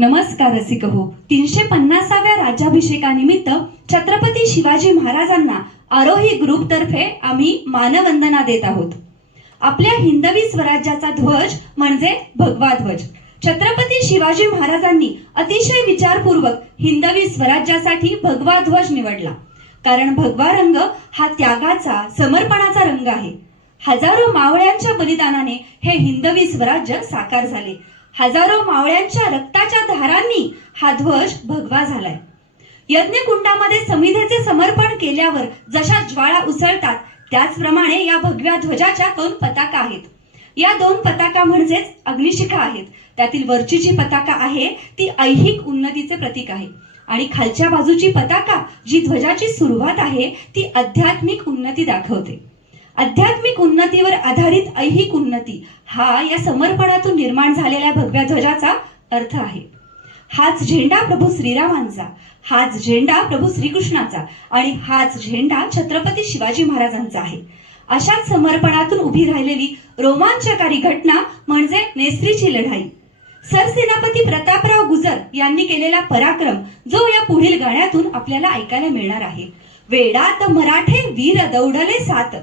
नमस्कार रसिक हो तीनशे पन्नासाव्या राज्याभिषेकानिमित्त छत्रपती शिवाजी महाराजांना आरोही ग्रुप तर्फे आम्ही मानवंदना देत आहोत. आपल्या हिंदवी स्वराज्याचा ध्वज म्हणजे भगवा ध्वज. छत्रपती शिवाजी महाराजांनी अतिशय विचारपूर्वक हिंदवी स्वराज्यासाठी भगवा ध्वज निवडला. कारण भगवा रंग हा त्यागाचा समर्पणाचा रंग आहे. हजारो मावळ्यांच्या बलिदानाने हे हिंदवी स्वराज्य साकार झाले. हजारो मावळ्यांच्या रक्ताच्या धारांनी हा ध्वज भगवा झालाय. यज्ञकुंडामध्ये समिधेचे समर्पण केल्यावर जशा ज्वाळा उसळतात त्याचप्रमाणे या भगव्या ध्वजाच्या दोन पताका आहेत. या दोन पताका म्हणजेच अग्निशिखा आहेत. त्यातील वरची जी पताका आहे ती ऐहिक उन्नतीचे प्रतीक आहे. आणि खालच्या बाजूची पताका जी ध्वजाची सुरुवात आहे ती आध्यात्मिक उन्नती दाखवते. आध्यात्मिक उन्नतीवर आधारित ऐहिक उन्नती हा या समर्पणातून निर्माण झालेल्या भगव्या ध्वजाचा अर्थ आहे. हाच झेंडा प्रभू श्रीरामांचा हाच झेंडा प्रभू श्रीकृष्णाचा आणि हाच झेंडा छत्रपती शिवाजी महाराजांचा आहे. अशाच समर्पणातून उभी राहिलेली रोमांचकारी घटना म्हणजे नेसरीची लढाई. सरसेनापती प्रतापराव गुजर यांनी केलेला पराक्रम जो या पुढील गाण्यातून आपल्याला ऐकायला मिळणार आहे. वेडात मराठे वीर दौडले सात.